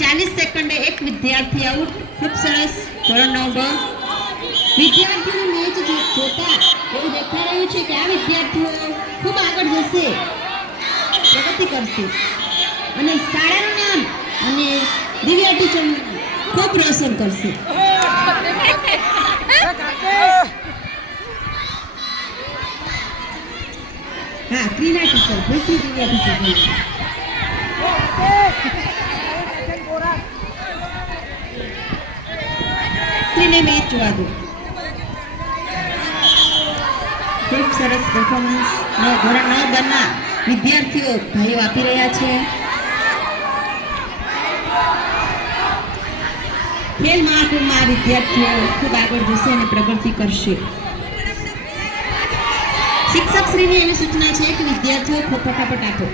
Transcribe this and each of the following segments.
ચાલીસ સેકન્ડે એક વિદ્યાર્થી આઉટ ખૂબ સરસ ધોરણ નવ બ વિદ્યાર્થીઓની મેચ જોતા એવું દેખાઈ રહ્યું છે કે આ વિદ્યાર્થીઓ ખૂબ આગળ જશે. પ્રગતિ કરશે. અને શાળાનું નામ અને દિવ્યા ટીચરનું ખૂબ રોશન કરશે. હા ક્રીના ટીચર ભૂલથી દિવ્યા ટીચર બોલ્યા. મેચ જોવા દો. ખૂબ સરસ પરફોર્મન્સ ધોરણ નવ બના વિદ્યાર્થીઓ ભાઈઓ આપી રહ્યા છે. ખેલ મહાકુંભમાં વિદ્યાર્થીઓ ખૂબ આગળ જશે અને પ્રગતિ કરશે. શિક્ષક શ્રીની એવી સૂચના છે કે વિદ્યાર્થીઓ ફટાફટ આપો.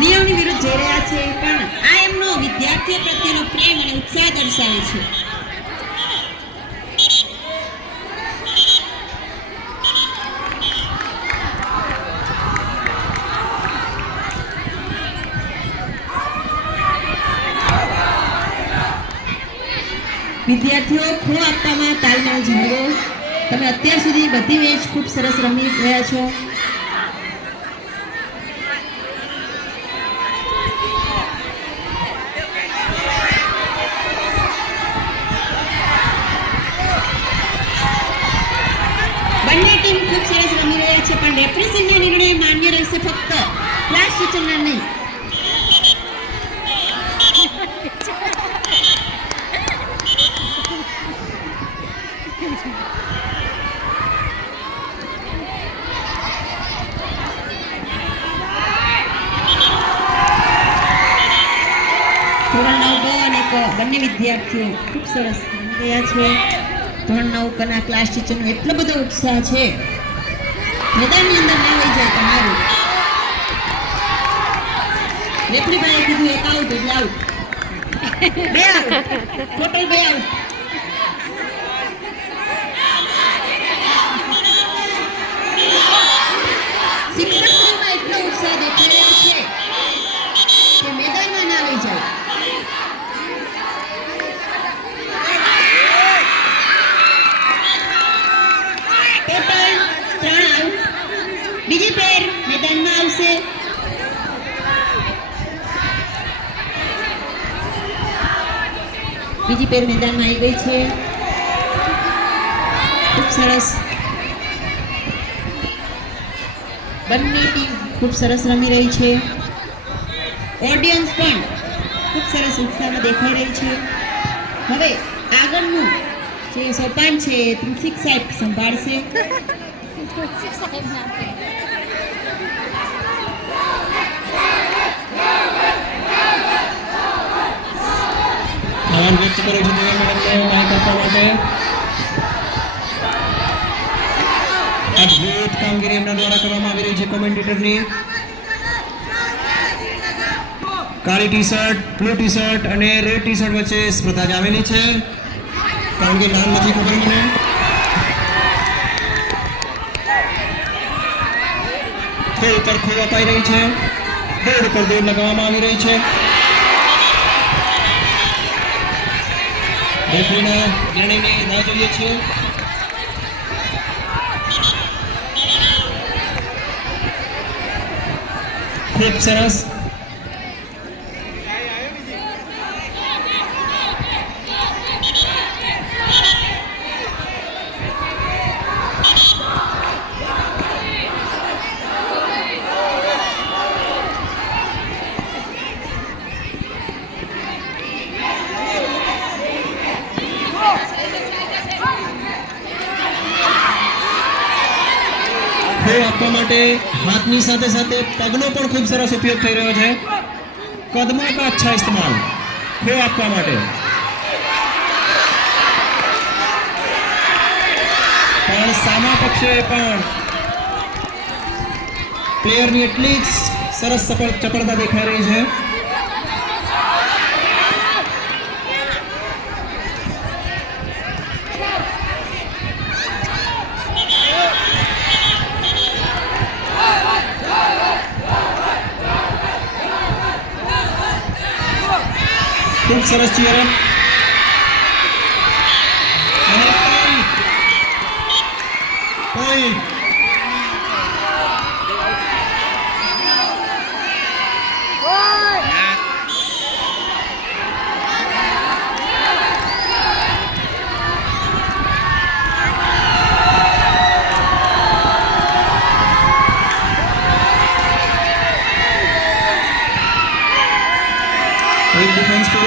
નિયમની વિરુદ્ધ જઈ રહ્યા છે, પણ આ એમનો વિદ્યાર્થીઓ પ્રત્યેનો પ્રેમ અને ઉત્સાહ દર્શાવે છે. વિદ્યાર્થીઓ, ખો આપવામાં તાલમેલ જાળવો. તમે અત્યાર સુધી બધી મેચ ખૂબ સરસ રમી રહ્યા છો બંને ટીમ ખૂબ સરસ રમી રહ્યા છે પણ રેફરીસિંગનો નિર્ણય માન્ય રહેશે ફક્ત ટીચરના નહીં. ધોરણ અને બંને વિદ્યાર્થીઓ ખૂબ સરસ ગયા છે. ધોરણ નવ કના ક્લાસ ટીચરનો એટલો બધો ઉત્સાહ છે. મેદાનની અંદર ના હોય જાય તમારું રેફરી ભાઈએ કીધું એક આઉટ એટલે આઉટ બે આઉટ ટોટલ બે આઉટ શિક્ષક શ્રીમાં એટલો ઉત્સાહ દેખાઈ રહ્યો છે કે મેદાનમાં ના લઈ જાય ટોટલ ત્રણ આઉટ બીજી પેર મેદાનમાં આવશે બીજી પેર મેદાનમાં આવી ગઈ છે. ખૂબ સરસ. બંને ટીમ ખૂબ સરસ રમી રહી છે. ઓડિયન્સ પણ ખૂબ સરસ ઉત્સાહમાં દેખાઈ રહી છે. હવે આગળનું જે સોપાન છે એ સાહેબ સંભાળશે. આભાર વ્યક્ત કરું છું દિવ્યા મેડમને માઇક આપવા માટે. અદ્ભુત કામગીરી એમના દ્વારા કરવામાં આવી રહી છે કોમેન્ટેટરની. કાળી T shirt blue T shirt અને રેડ ટી શર્ટ વચ્ચે સ્પર્ધા જામેલી છે. કારણ કે નામ નથી ખબર મને. ખો ઉપર ખો અપાઈ રહી છે. બોર્ડ ઉપર દોડ લગાવવામાં આવી રહી છે. રેફરીના નિર્ણયની જોઈએ છીએ. ખૂબ સરસ ખો આપવા માટે હાથની સાથે સાથે પગનો પણ ખૂબ સરસ ઉપયોગ થઈ રહ્યો છે. કદમો કા અચ્છા ઇસ્તેમાલ. ખો આપવા માટે. પણ સામા પક્ષે પણ પ્લેયરની એટલી જ સરસ સફળ ચપળતા દેખાઈ રહી છે. Турция растирен. Пай! Пай!